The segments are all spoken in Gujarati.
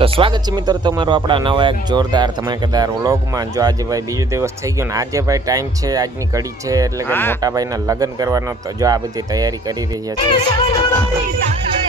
તો સ્વાગત છે મિત્રો તમારું આપણા નવા એક જોરદાર ધમાકેદાર વ્લોગમાં. જો આજે ભાઈ બીજો દિવસ થઈ ગયો ને આજે ભાઈ ટાઈમ છે આજની ઘડી છે એટલે કે મોટા ભાઈના લગ્ન કરવાનો. તો જો આ બધી તૈયારી કરી રહ્યા છે.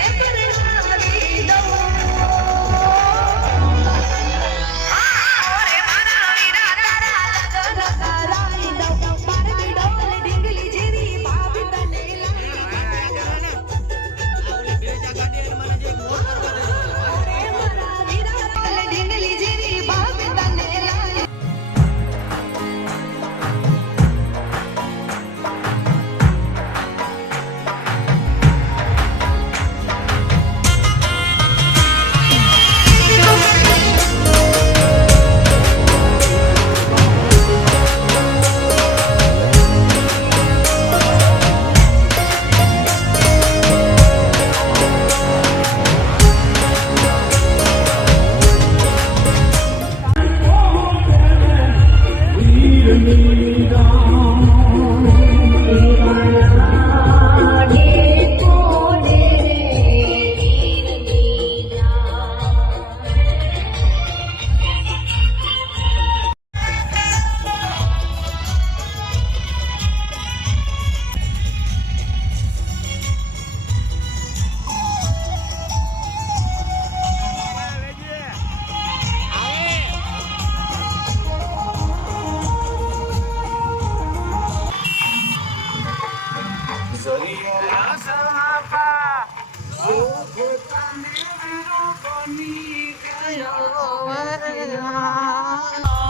Oh,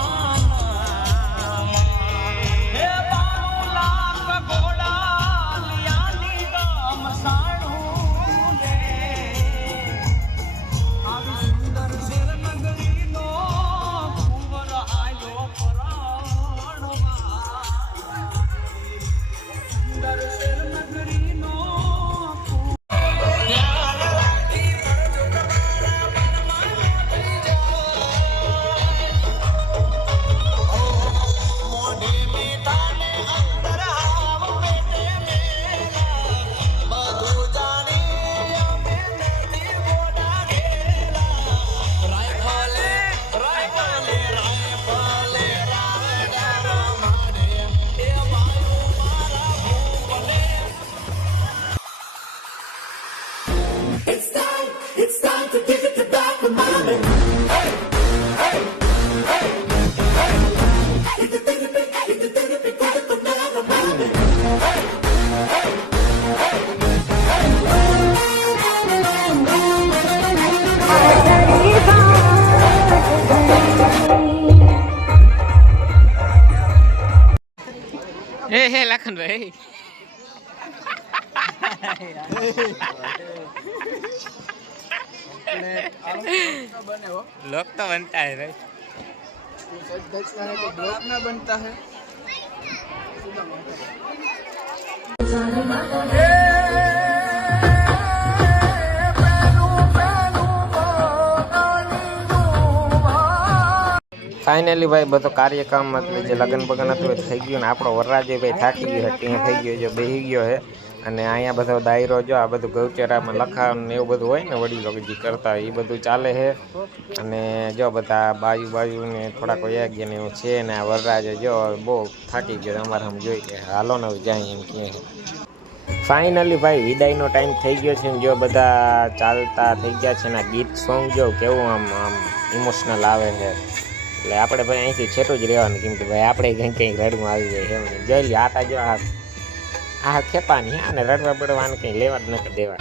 હે હે લખનભાઈ લોક તો બનતા હે ભાઈ बनता है ફાઇનલી ભાઈ, બધો કાર્યક્રમ એટલે જે લગ્ન બગન હતું એ થઈ ગયું ને આપણો વરરાજે ભાઈ થાકી ગયો ત્યાં થઈ ગયો છે, બેહી ગયો છે. અને અહીંયા બધો દાયરો જો, આ બધું ગૌચરામાં લખાણ ને એવું બધું હોય ને વડીલો જે કરતા હોય, એ બધું ચાલે છે. અને જો બધા બાજુ બાજુ ને થોડાક ગયા ને એવું છે ને આ વરરાજે જો બહુ થાકી ગયો અમારે આમ જોઈ કે હાલો ને જાય એમ કહે ફાઇનલી ભાઈ, વિદાયનો ટાઈમ થઈ ગયો છે ને જો બધા ચાલતા થઈ ગયા છે ને ગીત સોંગ જો કેવું આમ આમ ઇમોશનલ આવે છે. એટલે આપણે ભાઈ અહીંથી છેટું જ રહેવાનું, કેમ કે ભાઈ આપણે કંઈક કંઈક રડવું આવી જાય એમ જોઈ લે આટા જો આ આ ખેપાની આને રડવા પડવાનું કંઈ લેવા જ નથી દેવા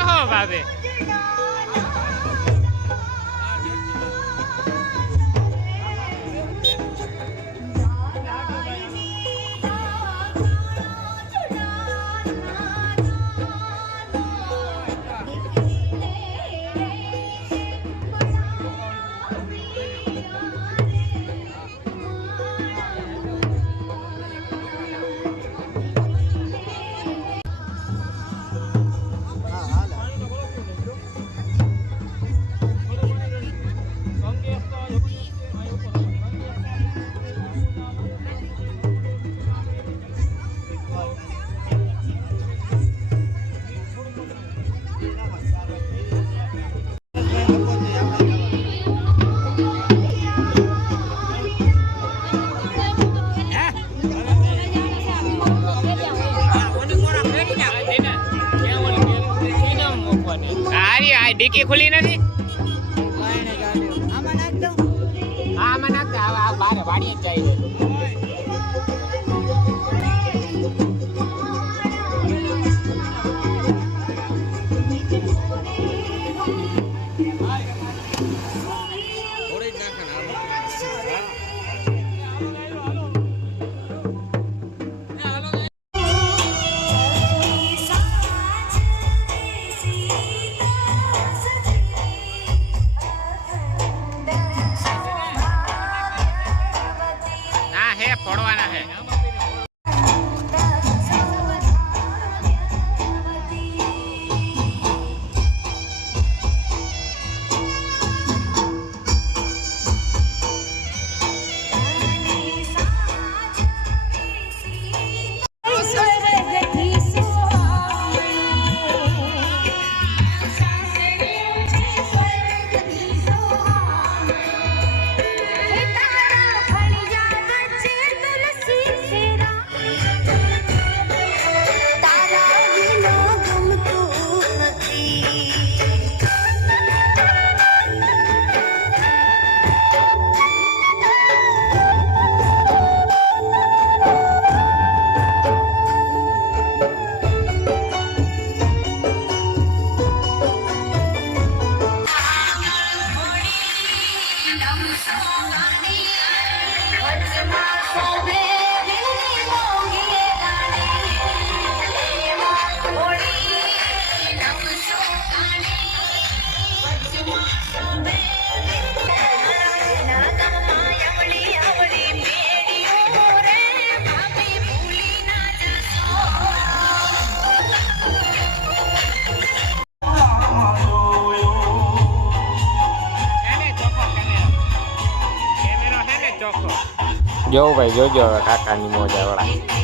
ખુલી નથી? આમાં નાખતા બારે વાડી જાય જો ભાઈ જોજો કાકાની મોજા વાળા